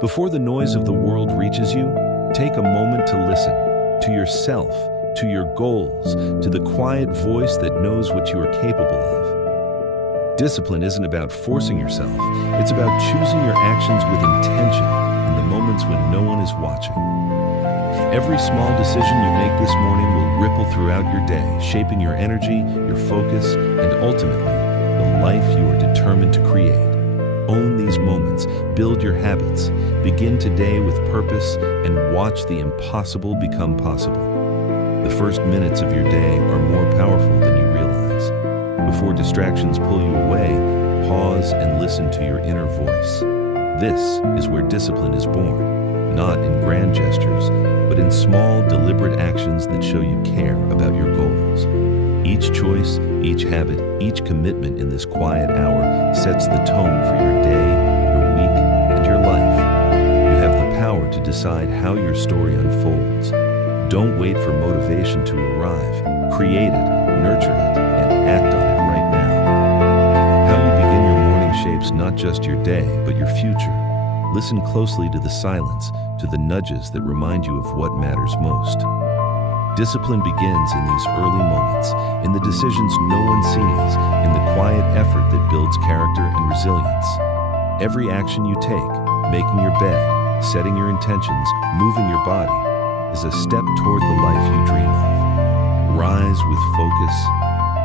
Before the noise of the world reaches you, take a moment to listen to yourself, to your goals, to the quiet voice that knows what you are capable of. Discipline isn't about forcing yourself, it's about choosing your actions with intention in the moments when no one is watching. Every small decision you make this morning will ripple throughout your day, shaping your energy, your focus, and ultimately, the life you are determined to create. Own these moments, build your habits, begin today with purpose, and watch the impossible become possible. The first minutes of your day are more powerful than you realize. Before distractions pull you away, pause and listen to your inner voice. This is where discipline is born, not in grand gestures, but in small, deliberate actions that show you care about your goals. Each choice, each habit, each commitment in this quiet hour sets the tone for your day, your week, and your life. You have the power to decide how your story unfolds. Don't wait for motivation to arrive. Create it, nurture it, and act on it right now. How you begin your morning shapes not just your day, but your future. Listen closely to the silence, to the nudges that remind you of what matters most. Discipline begins in these early moments, in the decisions no one sees, in the quiet effort that builds character and resilience. Every action you take, making your bed, setting your intentions, moving your body, is a step toward the life you dream of. Rise with focus,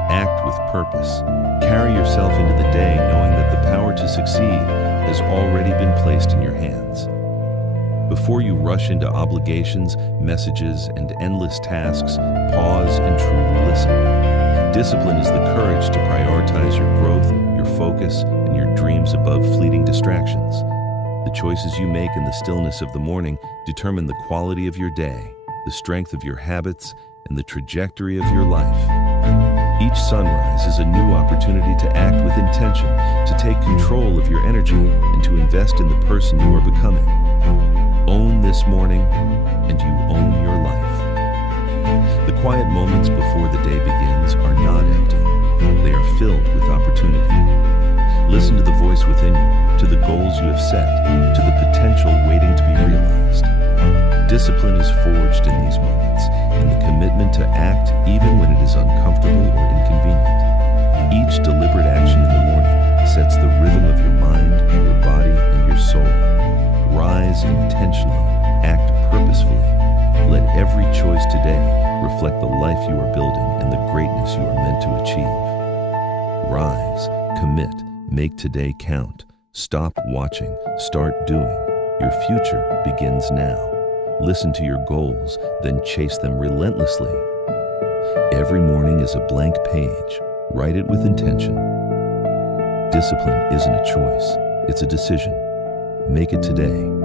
act with purpose. Carry yourself into the day knowing that the power to succeed has already been placed in your hands. Before you rush into obligations, messages, and endless tasks, pause and truly listen. Discipline is the courage to prioritize your growth, your focus, and your dreams above fleeting distractions. The choices you make in the stillness of the morning determine the quality of your day, the strength of your habits, and the trajectory of your life. Each sunrise is a new opportunity to act with intention, to take control of your energy, and to invest in the person you are becoming. Own this morning, and you own your life. The quiet moments before the day begins are not empty. They are filled with opportunity. Listen to the voice within you, to the goals you have set, to the potential waiting to be realized. Discipline is forged in these moments, and the commitment to act even when it is uncomfortable or inconvenient. Each deliberate action in the morning sets the rhythm of your mind, your body, and your soul. Rise intentionally, act purposefully. Let every choice today reflect the life you are building and the greatness you are meant to achieve. Rise, commit, make today count. Stop watching, start doing. Your future begins now. Listen to your goals, then chase them relentlessly. Every morning is a blank page. Write it with intention. Discipline isn't a choice, it's a decision. Make it today.